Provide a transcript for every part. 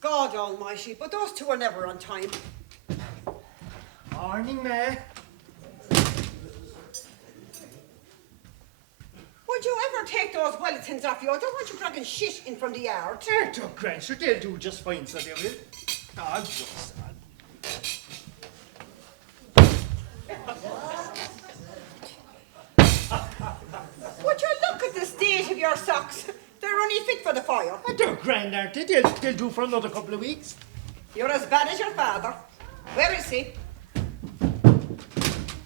God almighty, but those two are never on time. Morning, Ma. Would you ever take those Wellingtons off you? I don't want you dragging shit in from the yard. They're done, Gran, sure they'll do just fine, so they will. Oh, just... Would you look at the state of your socks? They're only fit for the fire. They're grand, aren't they? They'll do for another couple of weeks. You're as bad as your father. Where is he?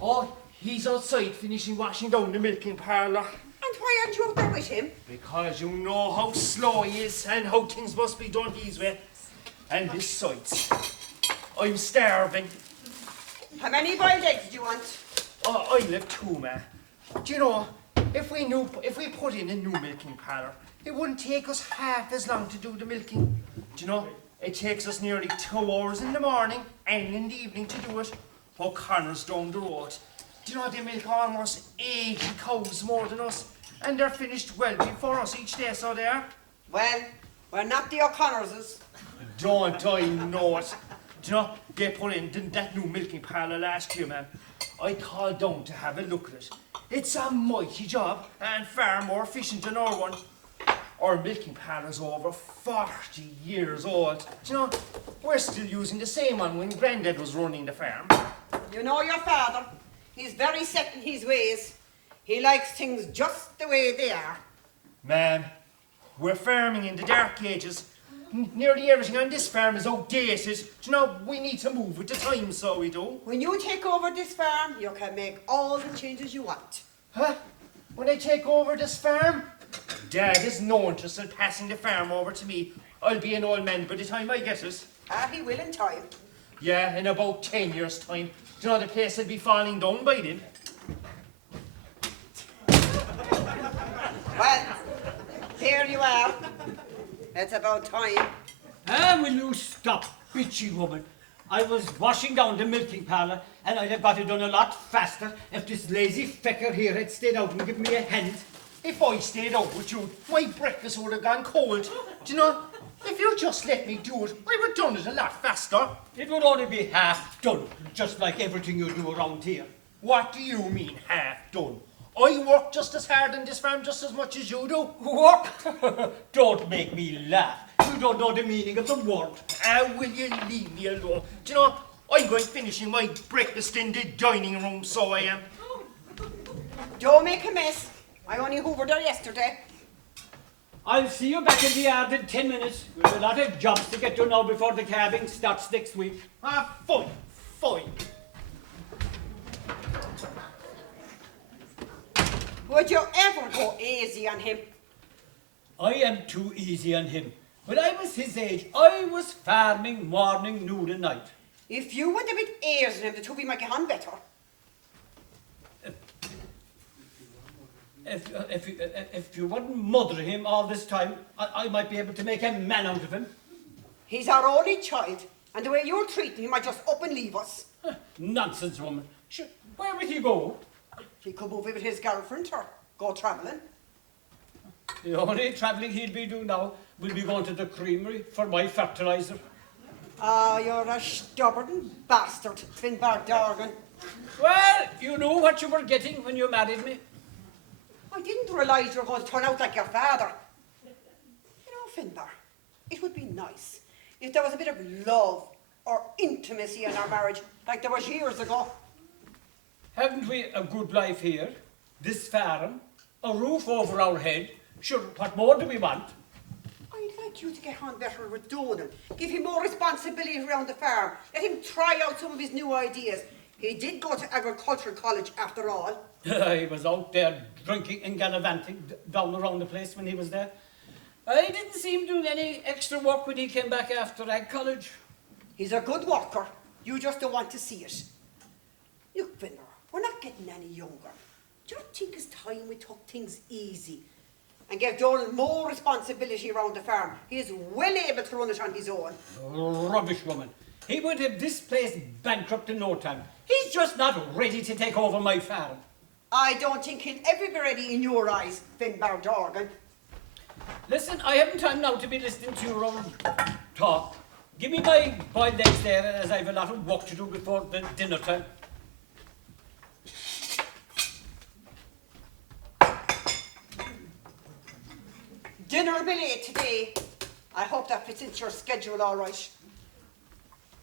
Oh, he's outside finishing washing down the milking parlour. And why aren't you out there with him? Because you know how slow he is and how things must be done his way. And besides, I'm starving. How many boiled eggs do you want? Oh, I'll have two, Ma. Do you know, if we put in a new milking parlour, it wouldn't take us half as long to do the milking. Do you know, it takes us nearly 2 hours in the morning and in the evening to do it. While Conor's down the road. Do you know, they milk almost 80 cows more than us, and they're finished well before us each day, so they are. Well, we're not the O'Connorses. Don't I know it? Do you know, they put in that new milking parlour last year, man. I called down to have a look at it. It's a mighty job, and far more efficient than our one. Our milking parlour's over 40 years old. Do you know, we're still using the same one when Grandad was running the farm. You know your father. He's very set in his ways. He likes things just the way they are. Ma'am, we're farming in the dark ages. Nearly everything on this farm is outdated. Do you know, we need to move with the times, so we do. When you take over this farm, you can make all the changes you want. Huh? When I take over this farm? Dad is no interest in passing the farm over to me. I'll be an old man by the time I get it. Ah, he will in time. Yeah, in about 10 years' time. Do you know the place will be falling down by then? Well, there you are. It's about time. Ah, will you stop, bitchy woman? I was washing down the milking parlour, and I'd have got it done a lot faster if this lazy fecker here had stayed out and given me a hand. If I stayed out with you, my breakfast would have gone cold. Do you know, if you just let me do it, I would have done it a lot faster. It would only be half done, just like everything you do around here. What do you mean, half done? I work just as hard on this farm just as much as you do. Work? Don't make me laugh. You don't know the meaning of the word. Will you leave me alone? Do you know, I'm going finishing my breakfast in the dining room, so I am. Don't make a mess. I only hoovered her yesterday. I'll see you back in the yard in 10 minutes. We've a lot of jobs to get to now before the calving starts next week. Ah, fine, fine. Would you ever go easy on him? I am too easy on him. When I was his age, I was farming morning, noon and night. If you went a bit airs on him, the two of you might get on better. If you wouldn't mother him all this time, I might be able to make a man out of him. He's our only child, and the way you're treating him, he might just up and leave us. Nonsense, woman. Sure, where would he go? He could move in with his girlfriend or go travelling. The only travelling he'll be doing now will be going to the creamery for my fertiliser. Ah, you're a stubborn bastard, Finbarr Dorgan. Well, you knew what you were getting when you married me. I didn't realise you were going to turn out like your father. You know, Finbarr, it would be nice if there was a bit of love or intimacy in our marriage, like there was years ago. Haven't we a good life here? This farm, a roof over our head. Sure, what more do we want? I'd like you to get on better with Donal. Give him more responsibility around the farm. Let him try out some of his new ideas. He did go to agricultural college after all. He was out there drinking and gallivanting down around the place when he was there. I didn't see him doing any extra work when he came back after ag college. He's a good worker. You just don't want to see it. Look, Finbarr, we're not getting any younger. Do you not think it's time we took things easy and gave Donal more responsibility around the farm? He is well able to run it on his own. Rubbish, woman. He would have this place bankrupt in no time. He's just not ready to take over my farm. I don't think he'll ever be ready in your eyes, Finbarr Dorgan. Listen, I haven't time now to be listening to your own talk. Give me my boiled eggs there, as I've a lot of work to do before the dinner time. Dinner will be late today. I hope that fits into your schedule all right.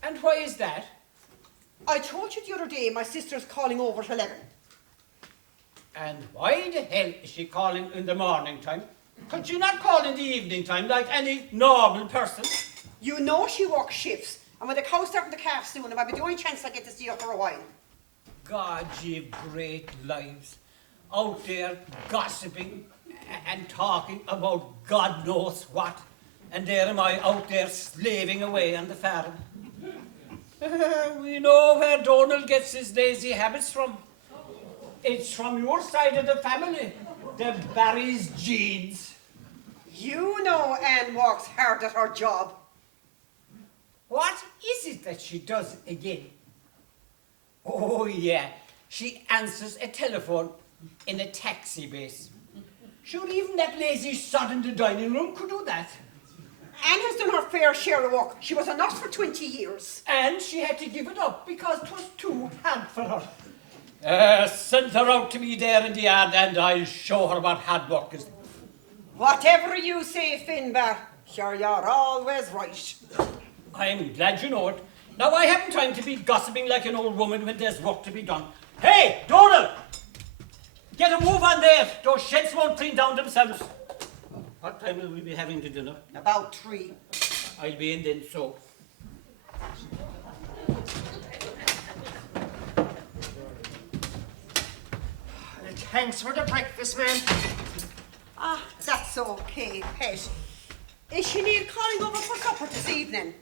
And why is that? I told you the other day my sister's calling over at 11. And why the hell is she calling in the morning time? Could she not call in the evening time like any normal person? You know she works shifts, and with the cow starting to calf soon, it might be the only chance I get to see her for a while. God, you've great lives. Out there gossiping and talking about God knows what. And there am I out there slaving away on the farm. We know where Donal gets his lazy habits from. It's from your side of the family, the Barry's genes. You know Anne works hard at her job. What is it that she does again? Oh yeah, she answers a telephone in a taxi base. Sure, even that lazy sod in the dining room could do that. Anne has done her fair share of work. She was a nurse for 20 years. And she had to give it up because 'twas too hard for her. Send her out to me there in the yard and I'll show her what hard work is. Whatever you say, Finbarr, sure you're always right. I'm glad you know it. Now I haven't time to be gossiping like an old woman when there's work to be done. Hey, Donal! Get a move on there. Those sheds won't clean down themselves. What time will we be having the dinner? About 3. I'll be in then, so. Thanks for the breakfast, man. Ah, that's okay, pet. Is Sinead calling over for supper this evening?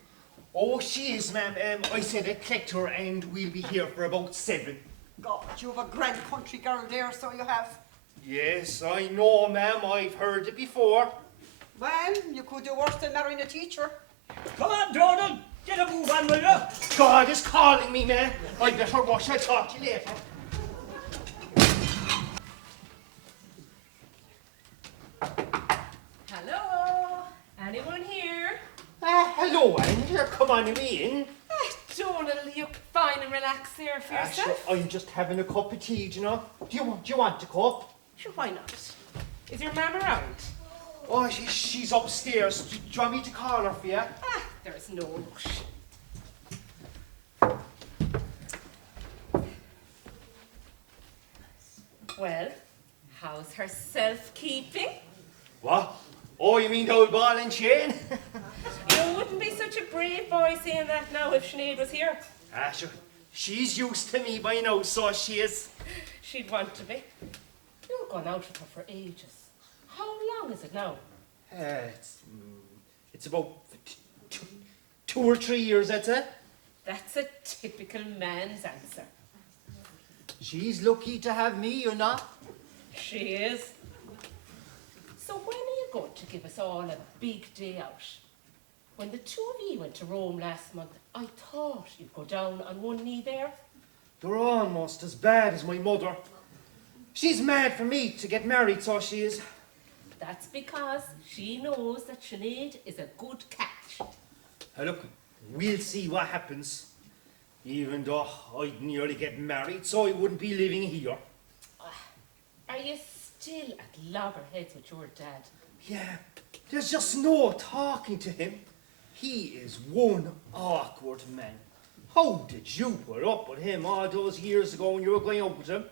Oh, she is, ma'am. I said I'd collect her and we'll be here for about 7. God, you have a grand country girl there, so you have. Yes, I know, ma'am. I've heard it before. Well, you could do worse than marrying a teacher. Come on, Donal. Get a move on, will you? God is calling me, man. I better wash. I'll talk to you later. Hello? Anyone here? Hello, Anne. Here, come on in. Donal, you fine and relaxed there for Sure, yourself? I'm just having a cup of tea, do you know? Do you want a cup? Sure, why not? Is your mum around? Oh, she's upstairs. Do you want me to call her for you? There is no rush. Well, how's her self-keeping? What? Oh, you mean the old ball and chain? You wouldn't be such a brave boy saying that now if Sinead was here. Sure. She's used to me by now, so she is. She'd want to be. You've gone out with her for ages. How long is it now? It's about 2 or 3 years, I'd say. That's a typical man's answer. She's lucky to have me, you know. She is. So when are you going to give us all a big day out? When the two of you went to Rome last month, I thought you'd go down on one knee there. They're almost as bad as my mother. She's mad for me to get married, so she is. That's because she knows that Sinead is a good catch. Look, we'll see what happens. Even though I'd nearly get married, so I wouldn't be living here. Are you still at loggerheads with your dad? Yeah, there's just no talking to him. He is one awkward man. How did you put up with him all those years ago when you were going out with him?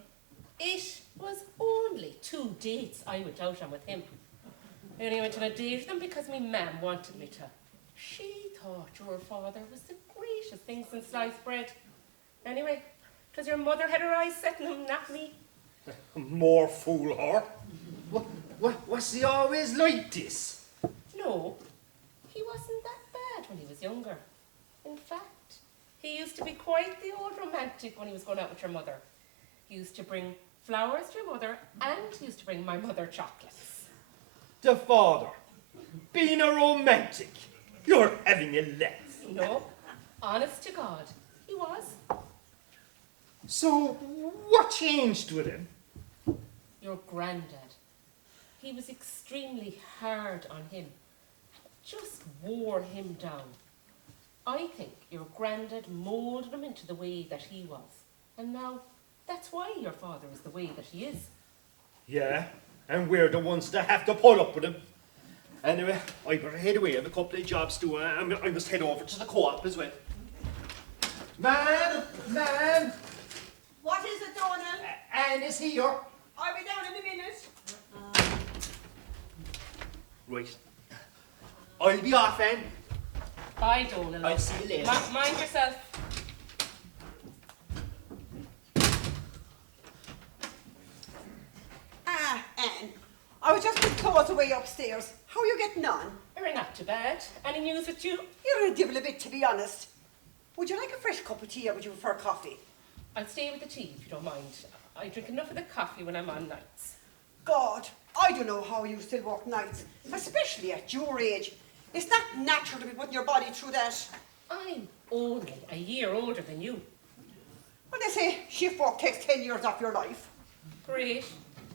It was only 2 dates I went out on with him. I only went on a date with him because my mum wanted me to. She thought your father was the greatest thing since sliced bread. Anyway, 'twas your mother had her eyes set on him, not me. More fool her. Was he always like this? No, he wasn't that bad when he was younger. In fact, he used to be quite the old romantic when he was going out with your mother. He used to bring flowers to your mother and he used to bring my mother chocolates. The father. Being a romantic. You're having a laugh. No, honest to God, he was. So, what changed with him? Your granddad. He was extremely hard on him. Just wore him down. I think your granddad moulded him into the way that he was. And now, that's why your father is the way that he is. Yeah, and we're the ones that have to pull up with him. Anyway, I better head away. I have a couple of jobs to do. I must head over to the co-op as well. Man! What is it, Donal? Anne is here. I'll be down in a minute. Right. I'll be off, Anne. Bye, Donal. I'll see you later. Mind yourself. Anne, I was just with clothes away upstairs. How are you getting on? You're not too bad. Any news with you? You're a devil a bit, to be honest. Would you like a fresh cup of tea or would you prefer coffee? I'll stay with the tea if you don't mind. I drink enough of the coffee when I'm on nights. God, I don't know how you still work nights, especially at your age. It's not natural to be putting your body through that. I'm only a year older than you. Well, they say shift work takes 10 years off your life. Great.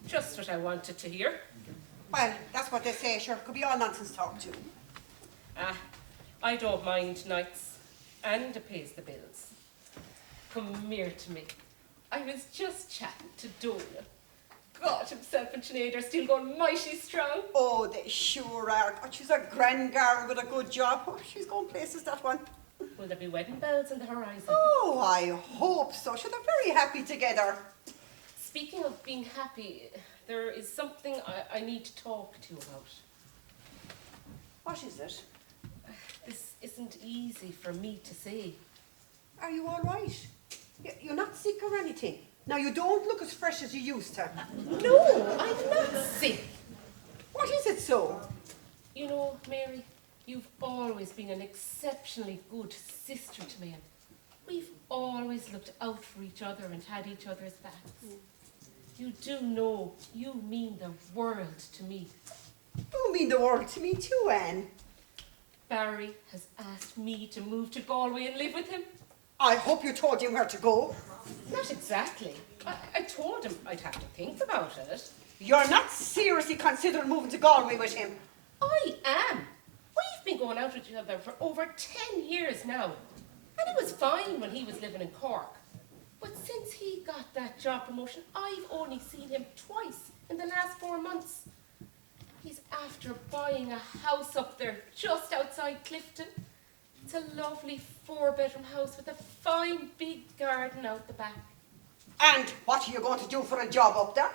Just what I wanted to hear. Well, that's what they say, sure. Could be all nonsense talk too. I don't mind nights. And it pays the bills. Come here to me. I was just chatting to Doyle. God, himself and Sinead are still going mighty strong. Oh, they sure are. God, she's a grand girl with a good job. Oh, she's going places, that one. Will there be wedding bells on the horizon? Oh, I hope so. Sure, they're very happy together. Speaking of being happy, there is something I need to talk to you about. What is it? This isn't easy for me to say. Are you all right? You're not sick or anything? Now, you don't look as fresh as you used to. No, I'm not sick. What is it so? You know, Mary, you've always been an exceptionally good sister to me. And we've always looked out for each other and had each other's backs. You do know you mean the world to me. You mean the world to me too, Anne. Barry has asked me to move to Galway and live with him. I hope you told him where to go. Not exactly. I told him I'd have to think about it. You're not seriously considering moving to Galway with him. I am. We've been going out with each other for over 10 years now. And it was fine when he was living in Cork. But since he got that job promotion, I've only seen him twice in the last 4 months. He's after buying a house up there just outside Clifton. It's a lovely 4-bedroom house with a fine big garden out the back. And what are you going to do for a job up there?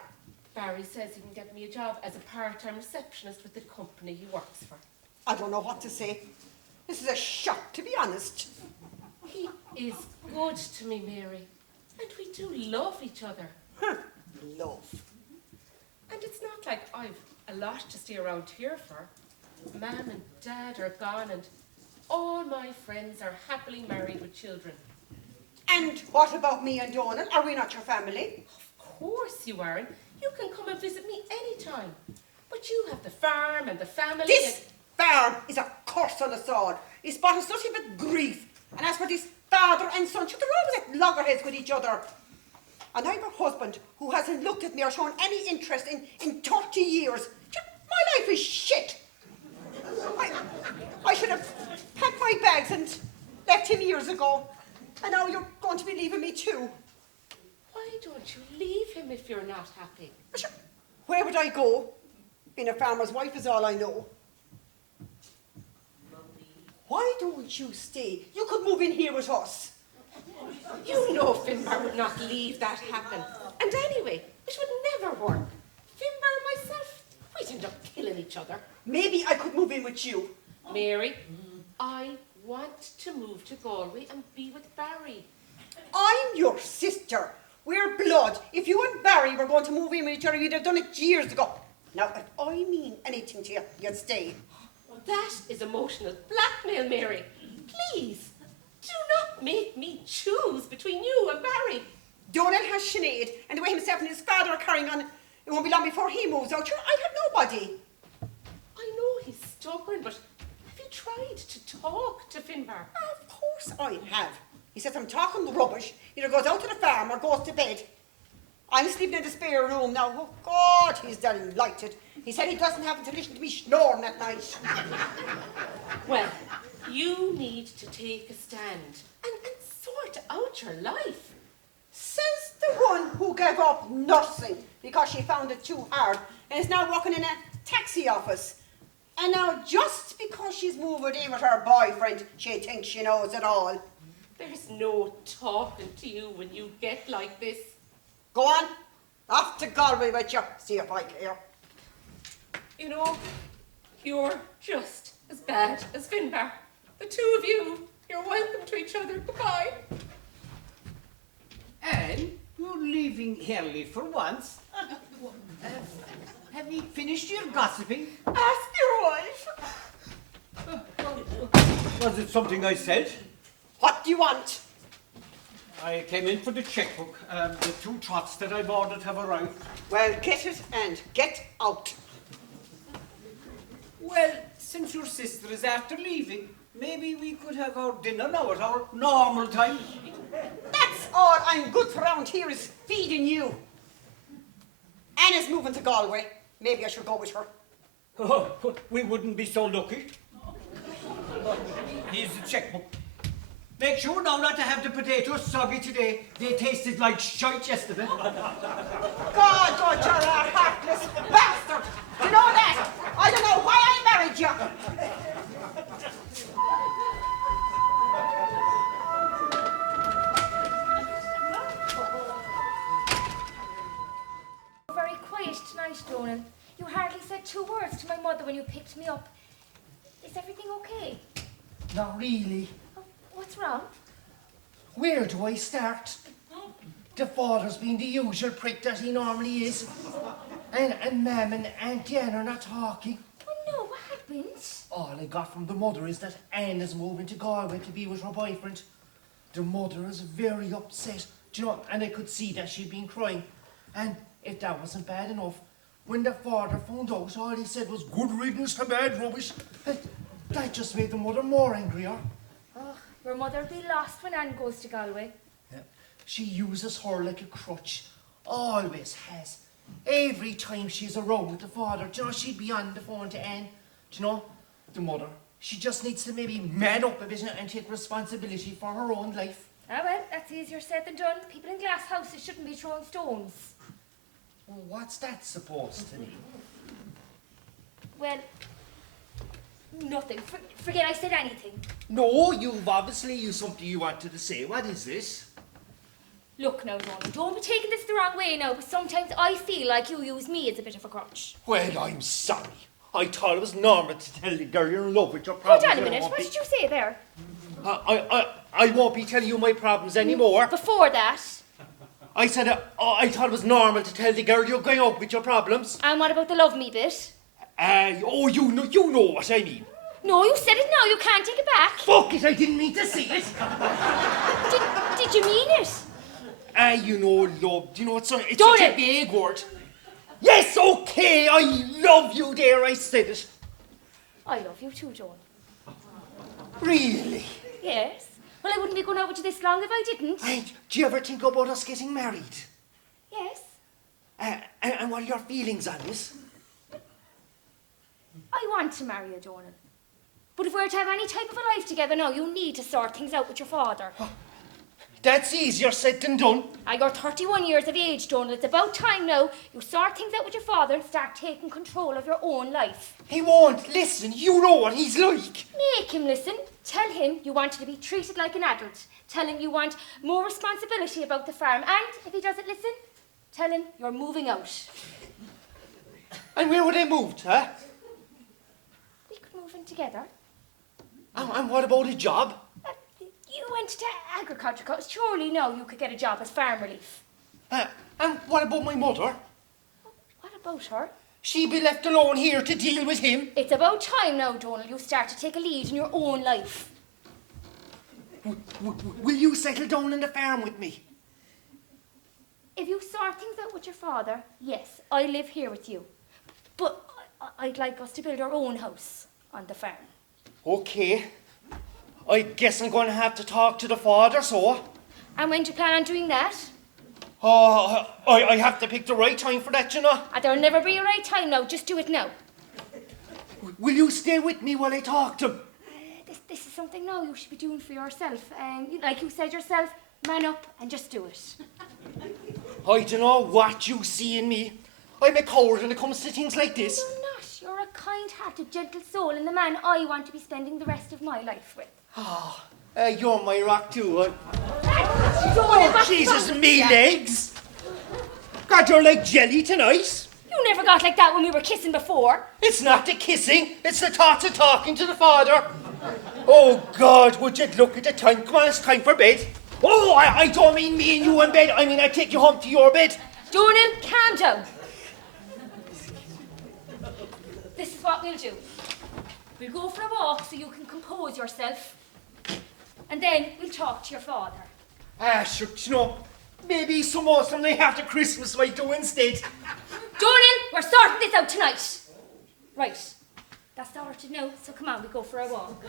Barry says he can get me a job as a part-time receptionist with the company he works for. I don't know what to say. This is a shock, to be honest. He is good to me, Mary. And we do love each other. Love. And it's not like I've a lot to stay around here for. Mum and Dad are gone and all my friends are happily married with children. And what about me and Donal? Are we not your family? Of course you are, and you can come and visit me anytime. But you have the farm and the family. This farm is a curse on us all. It's brought us nothing but grief. And as for this father and son, they're always at loggerheads with each other. And I have a husband who hasn't looked at me or shown any interest in 30 years. My life is shit. I should have packed my bags and left him years ago. And now you're going to be leaving me too. Why don't you leave him if you're not happy? Where would I go? Being a farmer's wife is all I know. Why don't you stay? You could move in here with us. You know Finbarr would not leave that happen. And anyway, it would never work. Finbarr and myself, we'd end up killing each other. Maybe I could move in with you. Mary, I want to move to Galway and be with Barry. I'm your sister. We're blood. If you and Barry were going to move in with each other, you'd have done it years ago. Now, if I mean anything to you, you'd stay. That is emotional blackmail, Mary. Please, do not make me choose between you and Barry. Donal has Sinead, and the way himself and his father are carrying on, it won't be long before he moves out. Sure, I have nobody. I know he's stubborn, but have you tried to talk to Finbarr? Of course I have. He says I'm talking rubbish. Either goes out to the farm or goes to bed. I'm sleeping in the spare room now. Oh, God, he's delighted. He said he doesn't have to listen to me snoring at night. Well, You need to take a stand and sort out your life. Says the one who gave up nursing because she found it too hard and is now working in a taxi office. And now just because she's moved in with her boyfriend, she thinks she knows it all. There's no talking to you when you get like this. Go on, off to Galway with you, see if I care. You know, you're just as bad as Finbarr. The two of you, you're welcome to each other. Goodbye. And you're leaving early for once. Have you finished your gossiping? Ask your wife. Was it something I said? What do you want? I came in for the checkbook. The 2 trots that I ordered have arrived. Well, get it and get out. Well, since your sister is after leaving, maybe we could have our dinner now at our normal time. That's all I'm good for around here is feeding you. Anna's moving to Galway. Maybe I should go with her. Oh, we wouldn't be so lucky. Here's the checkbook. Make sure now not to have the potatoes soggy today. They tasted like shite yesterday. God, you're a heartless bastard. Do you know that? I don't know why I married you. Very quiet tonight, Donal. You hardly said 2 words to my mother when you picked me up. Is everything okay? Not really. Oh, what's wrong? Where do I start? The father's been the usual prick that he normally is. And Mam and Aunt Jan are not talking. Oh no, what happened? All I got from the mother is that Anne is moving to Galway to be with her boyfriend. The mother is very upset, do you know, and I could see that she'd been crying. And if that wasn't bad enough, when the father found out, all he said was, "Good riddance to bad rubbish." That just made the mother more angrier. Oh, your mother'll be lost when Anne goes to Galway. Yeah. She uses her like a crutch. Always has. Every time she's around with the father, do you know, she'd be on the phone to Anne. Do you know, the mother, she just needs to maybe man up a bit and take responsibility for her own life. Ah well, that's easier said than done. People in glass houses shouldn't be throwing stones. Well, what's that supposed to mean? Well, nothing. Forget I said anything. No, you've obviously used something you wanted to say. What is this? Look now, Donal, don't be taking this the wrong way now, but sometimes I feel like you use me as a bit of a crutch. Well, I'm sorry. I thought it was normal to tell the girl you're in love with your Hold problems. on a minute, what did you say there? I won't be telling you my problems anymore. Before that. I said I thought it was normal to tell the girl you're going out with your problems. And what about the love me bit? You know what I mean. No, you said it now, you can't take it back. Fuck it, I didn't mean to say it. Did you mean it? You know, love, you know, it's such Don't a big word. Yes, okay, I love you there, I said it. I love you too, Donal. Really? Yes. Well, I wouldn't be going out with you this long if I didn't. And do you ever think about us getting married? Yes. And what are your feelings on this? I want to marry you, Donal. But if we're to have any type of a life together now, you need to sort things out with your father. That's easier said than done. You're 31 years of age, Donal. It's about time now you sort things out with your father and start taking control of your own life. He won't listen. You know what he's like. Make him listen. Tell him you want to be treated like an adult. Tell him you want more responsibility about the farm. And if he doesn't listen, tell him you're moving out. And where would they move to, huh? We could move in together. And what about a job? You went to agriculture course. Surely now you could get a job as farm relief. And what about my mother? What about her? She'd be left alone here to deal with him. It's about time now, Donal, you start to take a lead in your own life. Will you settle down on the farm with me? If you sort things out with your father, yes, I live here with you. But I'd like us to build our own house on the farm. Okay. I guess I'm going to have to talk to the father, so. And when do you plan on doing that? I have to pick the right time for that, you know. There'll never be a right time now, just do it now. Will you stay with me while I talk to him? this is something now you should be doing for yourself. Like you said yourself, man up and just do it. I don't know what you see in me. I'm a coward when it comes to things like this. You're not. You're a kind-hearted, gentle soul and the man I want to be spending the rest of my life with. You're my rock too. Oh, Jesus, me legs. God, you're like jelly tonight. You never got like that when we were kissing before. It's not the kissing, it's the thoughts of talking to the father. Oh, God, would you look at the time? Come on, it's time for bed. Oh, I don't mean me and you in bed. I mean I take you home to your bed. Donal, calm down. This is what we'll do. We'll go for a walk so you can compose yourself. And then we'll talk to your father. Sure, you know, maybe some more something after Christmas might do instead. Donal, we're sorting this out tonight. Right, that's sorted now, so come on, we go for a walk.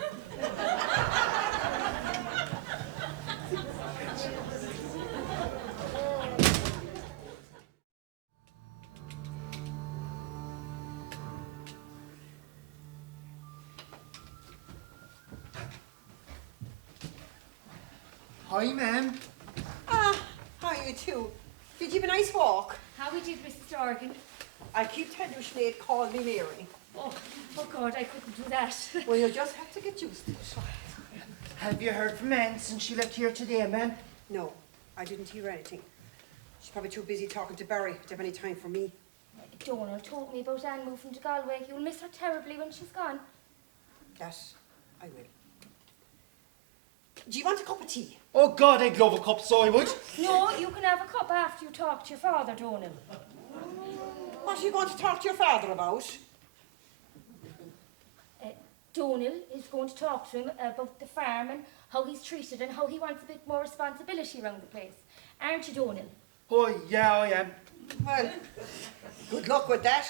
Hi, ma'am. Hi, you two. Did you have a nice walk? How we did, Mrs. Dorgan? I keep telling you, Sinead, call me Mary. Oh God, I couldn't do that. Well, you just have to get used to it. Have you heard from Anne since she left here today, ma'am? No, I didn't hear anything. She's probably too busy talking to Barry to have any time for me. Donal told me about Anne moving to Galway. You'll miss her terribly when she's gone. That I will. Do you want a cup of tea? Oh, God, I'd love a cup, so I would. No, you can have a cup after you talk to your father, Donal. What are you going to talk to your father about? Donal is going to talk to him about the farm and how he's treated and how he wants a bit more responsibility around the place. Aren't you, Donal? Oh, yeah, I am. Well, good luck with that.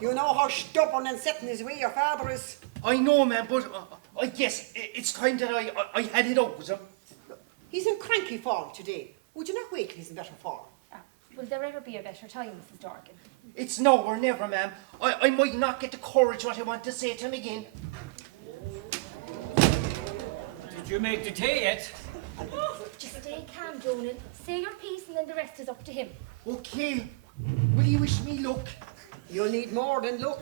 You know how stubborn and set in his way your father is. I know, ma'am, but I guess it's time that I had it out with him. He's in cranky form today. Would you not wait till he's in better form? Will there ever be a better time, Mrs. Dorgan? It's now or never, ma'am. I might not get the courage what I want to say to him again. Did you make the tea yet? Just stay calm, Donal. Say your piece and then the rest is up to him. Okay. Will you wish me luck? You'll need more than luck.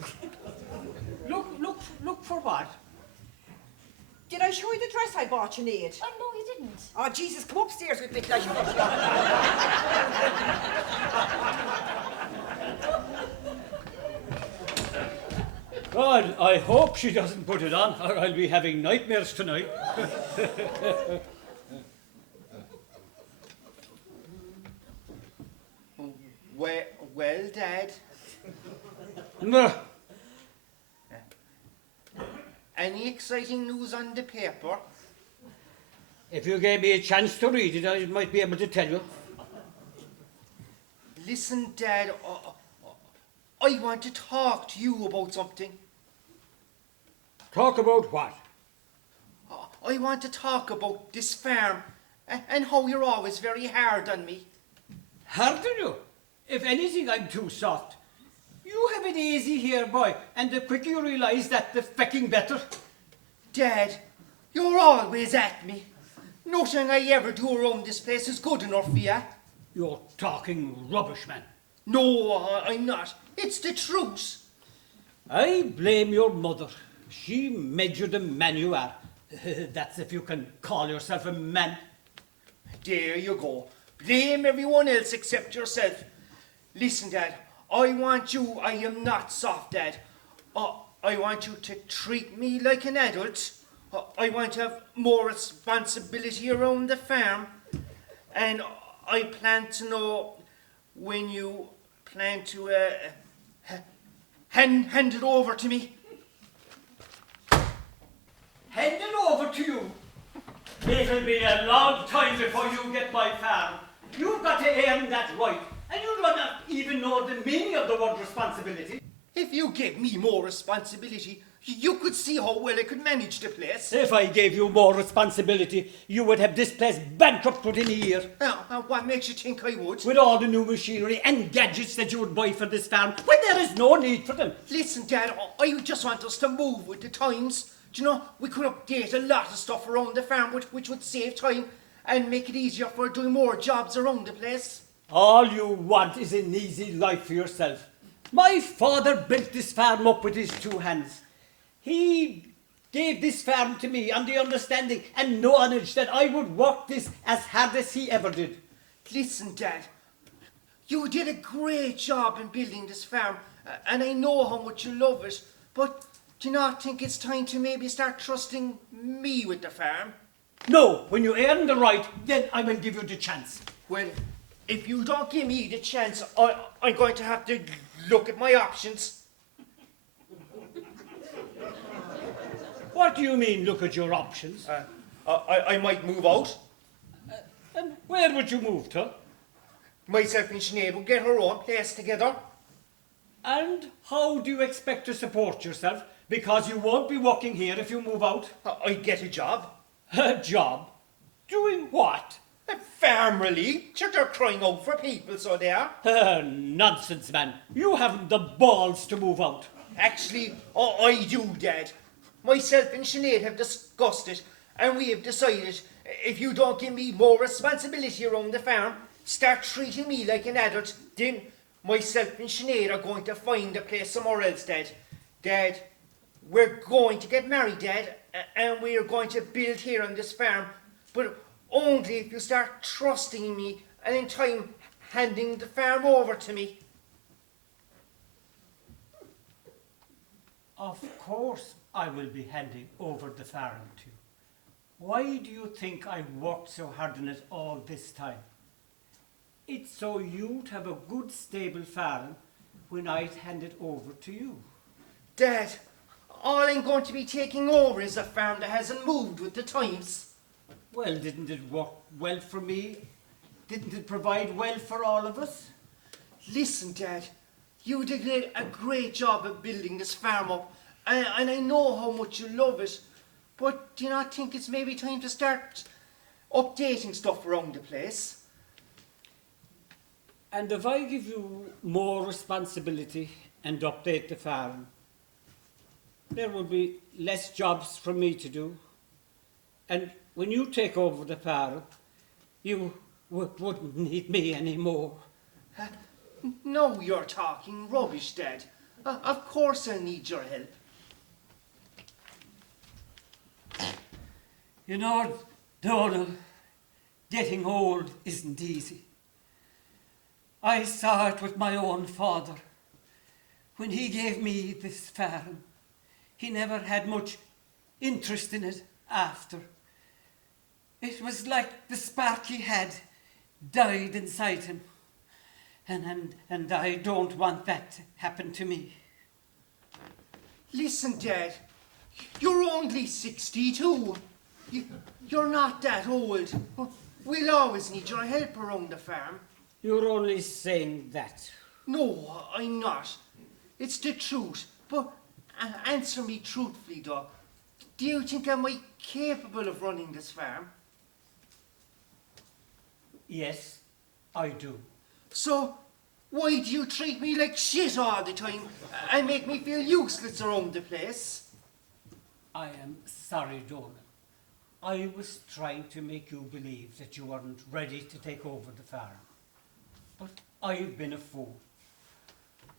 Look for what? Did I show you the dress I bought, Sinead? Oh, no, you didn't. Oh, Jesus, come upstairs with me till I show it to you. God, I hope she doesn't put it on, or I'll be having nightmares tonight. Well, Dad. No. Any exciting news on the paper? If you gave me a chance to read it, I might be able to tell you. Listen, Dad, I want to talk to you about something. Talk about what? I want to talk about this farm and how you're always very hard on me. Hard on you? If anything, I'm too soft. You have it easy here, boy, and the quicker you realise that, the fecking better. Dad, you're always at me. Nothing I ever do around this place is good enough for you. You're talking rubbish, man. No, I'm not. It's the truth. I blame your mother. She made you the man you are. That's if you can call yourself a man. There you go. Blame everyone else except yourself. Listen, Dad, I want you, I am not soft, Dad. I want you to treat me like an adult. I want to have more responsibility around the farm. And I plan to know when you plan to hand it over to me. Hand it over to you? It'll be a long time before you get my farm. You've got to earn that right. And you do not even know the meaning of the word responsibility. If you gave me more responsibility, you could see how well I could manage the place. If I gave you more responsibility, you would have this place bankrupt within a year. What makes you think I would? With all the new machinery and gadgets that you would buy for this farm, when there is no need for them. Listen, Dad, I just want us to move with the times. Do you know, we could update a lot of stuff around the farm which would save time and make it easier for doing more jobs around the place. All you want is an easy life for yourself. My father built this farm up with his 2 hands. He gave this farm to me on the understanding and knowledge that I would work this as hard as he ever did. Listen, Dad, you did a great job in building this farm, and I know how much you love it, but do you not think it's time to maybe start trusting me with the farm? No, when you earn the right, then I will give you the chance. Well, if you don't give me the chance, I'm going to have to look at my options. What do you mean, look at your options? I might move out. And where would you move to? Myself and Sinead will get her own place together. And how do you expect to support yourself? Because you won't be working here if you move out. I get a job. A job? Doing what? A farm relief. Sure, they're crying out for people, so they are. Nonsense, man. You haven't the balls to move out. Actually, I do, Dad. Myself and Sinead have discussed it, and we have decided if you don't give me more responsibility around the farm, start treating me like an adult, then myself and Sinead are going to find a place somewhere else, Dad. Dad, we're going to get married, Dad, and we are going to build here on this farm, but only if you start trusting me and in time handing the farm over to me. Of course I will be handing over the farm to you. Why do you think I've worked so hard on it all this time? It's so you'd have a good stable farm when I'd hand it over to you. Dad, all I'm going to be taking over is a farm that hasn't moved with the times. Well, didn't it work well for me? Didn't it provide well for all of us? Listen, Dad, you did a great job of building this farm up, and I know how much you love it, but do you not think it's maybe time to start updating stuff around the place? And if I give you more responsibility and update the farm, there will be less jobs for me to do. And when you take over the farm, you wouldn't need me anymore. No, you're talking rubbish, Dad. Of course I need your help. You know, Donal, getting old isn't easy. I saw it with my own father. When he gave me this farm, he never had much interest in it after. It was like the spark he had died inside him. And I don't want that to happen to me. Listen, Dad, you're only 62. You're not that old. We'll always need your help around the farm. You're only saying that. No, I'm not. It's the truth. But answer me truthfully, though. Do you think am I capable of running this farm? Yes, I do. So, why do you treat me like shit all the time and make me feel useless around the place? I am sorry, Donal. I was trying to make you believe that you weren't ready to take over the farm. But I've been a fool.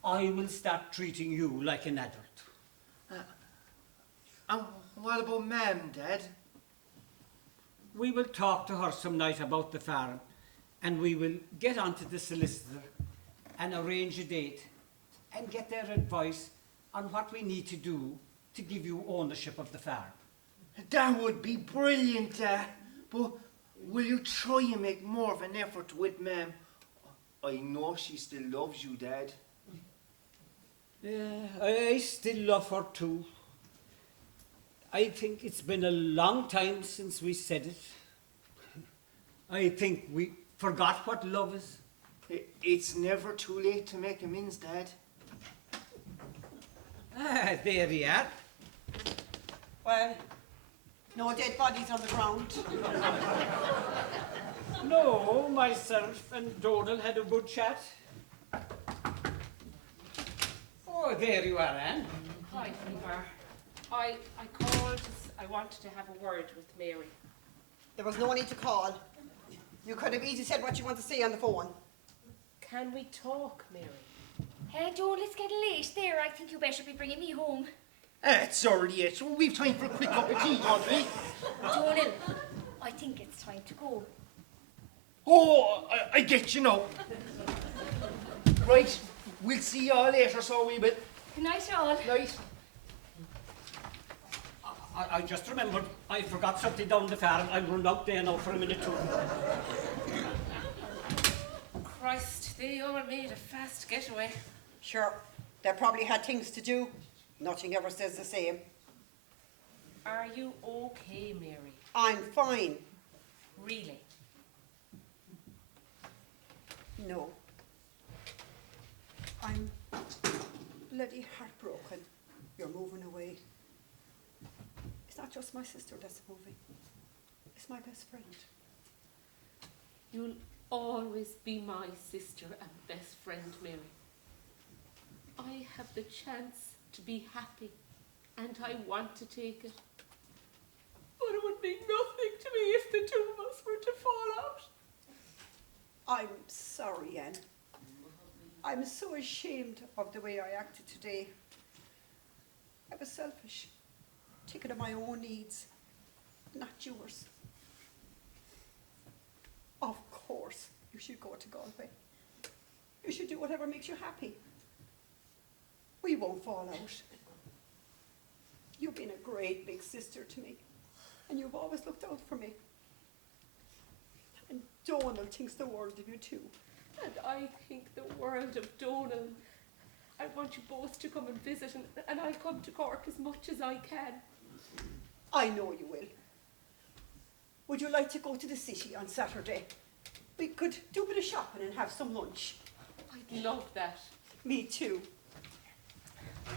I will start treating you like an adult. And what about Ma'am, Dad? We will talk to her some night about the farm, and we will get onto the solicitor and arrange a date and get their advice on what we need to do to give you ownership of the farm. That would be brilliant, but will you try and make more of an effort with Ma'am? I know she still loves you, Dad. Yeah, I still love her too. I think it's been a long time since we said it. I think we forgot what love is. It's never too late to make amends, Dad. Ah, there you are. Well, no dead bodies on the ground. No, myself and Donal had a good chat. Oh, there you are, Anne. Hi, Finbarr. I called to I wanted to have a word with Mary. There was no need to call. You could have easily said what you want to say on the phone. Can we talk, Mary? Hey, Donal, it's getting late there. I think you better be bringing me home. It's already 8, so we've time for a quick cup of tea, don't we? Donal, I think it's time to go. Oh, I get you now. Right, we'll see you all later, so we will. Good night, all. Night. I just remembered I forgot something down the farm. I'll run out there now for a minute too. Christ, they all made a fast getaway. Sure, they probably had things to do. Nothing ever says the same. Are you okay, Mary? I'm fine. Really? No. I'm bloody heartbroken. You're moving away. It's not just my sister that's moving. It's my best friend. You'll always be my sister and best friend, Mary. I have the chance to be happy, and I want to take it. But it would mean nothing to me if the two of us were to fall out. I'm sorry, Anne. I'm so ashamed of the way I acted today. I was selfish, thinking of my own needs, not yours. Of course, you should go to Galway. You should do whatever makes you happy. We won't fall out. You've been a great big sister to me, and you've always looked out for me. And Donal thinks the world of you too. And I think the world of Donal. I want you both to come and visit, and I'll come to Cork as much as I can. I know you will. Would you like to go to the city on Saturday? We could do a bit of shopping and have some lunch. I'd love that. Me too.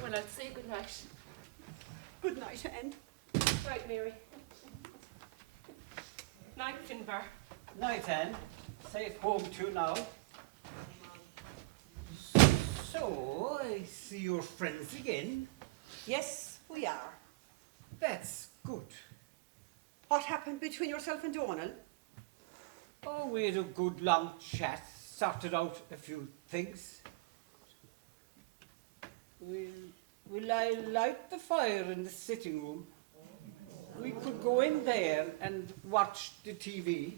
Well, I'll say good night. Good night, Anne. Right, Mary. Night, Finbarr. Night, Anne. Safe home too now. So, I see you're friends again. Yes, we are. That's good. What happened between yourself and Donal? Oh, we had a good long chat, sorted out a few things. Will I light the fire in the sitting room? We could go in there and watch the TV.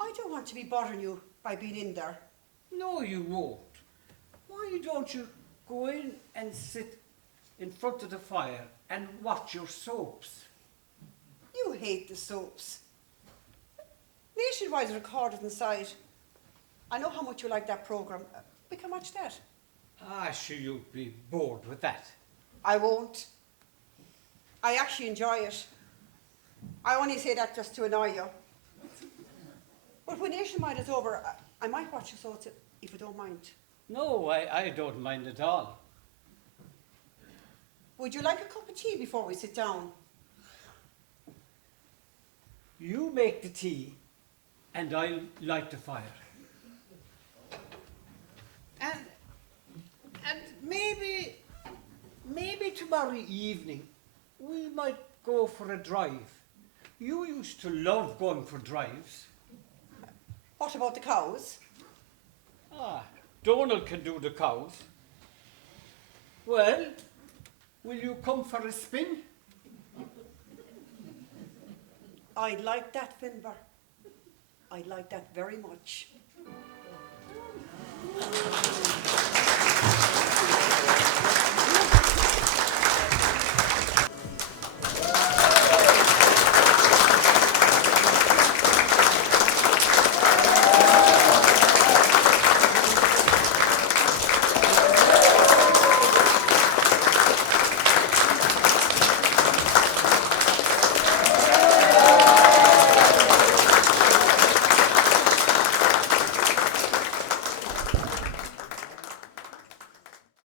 I don't want to be bothering you by being in there. No, you won't. Why don't you go in and sit in front of the fire and watch your soaps? You hate the soaps. Nationwide's recorded inside. I know how much you like that programme. We can watch that. Ah, sure, you'd be bored with that. I won't. I actually enjoy it. I only say that just to annoy you. But when Nationwide is over, I might watch the soaps if you don't mind. No, I don't mind at all. Would you like a cup of tea before we sit down? You make the tea and I'll light the fire. And maybe tomorrow evening we might go for a drive. You used to love going for drives. What about the cows? Ah, Donal can do the cows. Well, will you come for a spin? I'd like that, Finbarr. I'd like that very much.